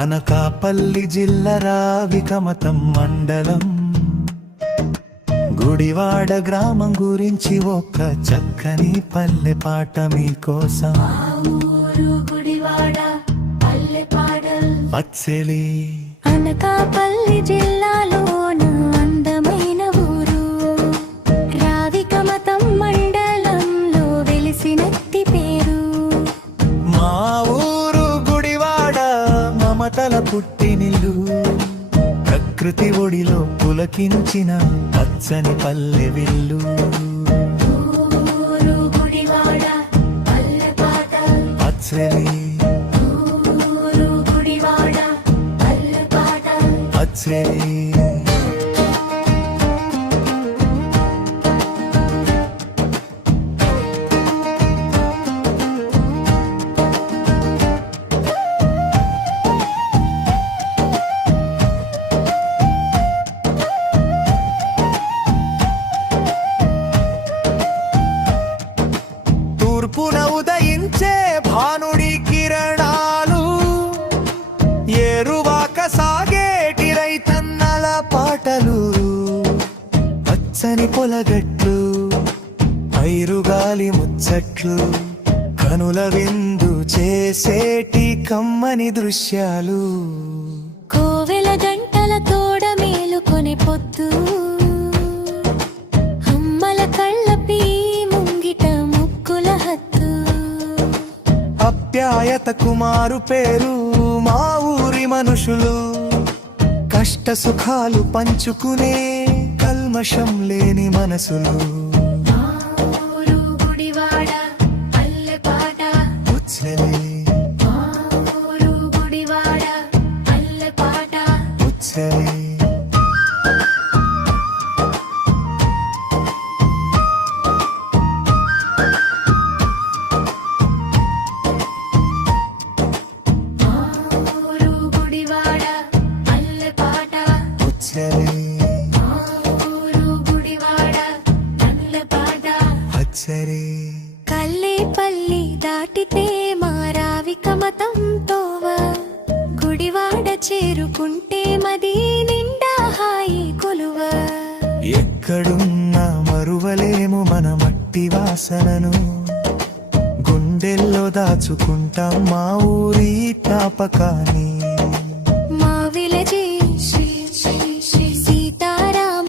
అనకాపల్లి జిల్లా రావికమతం మండలం గుడివాడ గ్రామం గురించి ఒక చక్కని పల్లె పాట మీకోసం. పచ్చలి అనకాపల్లి జిల్లాలోన అందమైన ఊరు, రావికమతం మండలంలో వెలిసినట్టి పేరు. మా ఊరు గుడివాడ మమతల పుట్టినిల్లు, ప్రకృతి ఒడిలో పులకించిన పచ్చని పల్లె విల్లు. పచ్చలి పచ్చలి తూర్పున ఉదయించే భానుడి కిరణాలు, ఏరువాక సాగేటి రైతన్నల పాటలు, పచ్చని పొలగట్లు, పైరుగాలి ముచ్చట్లు, కనుల విందు చేసేటి కమ్మని దృశ్యాలు. కోవెల గంటల తోడ మేలుకొనే పొద్దు, అమ్మల కళ్ళపి ముంగిట ముక్కుల హద్దు. ఆప్యాయతకు మారు పేరు మా ఊరి మనుషులు, కష్ట సుఖాలు పంచుకునే కల్మషం లేని మనసులు. ఉచ్చలి ఉచ్చలి కల్లేపల్లి దాటితే మా రావికమతం తోవ, గుడివాడ చేరుకుంటే మది నిండా హాయి కొలువ. ఎక్కడున్నా మరువలేము మన మట్టి వాసనను, గుండెల్లో దాచుకుంటాం మా ఊరి జ్ఞాపకాన్ని.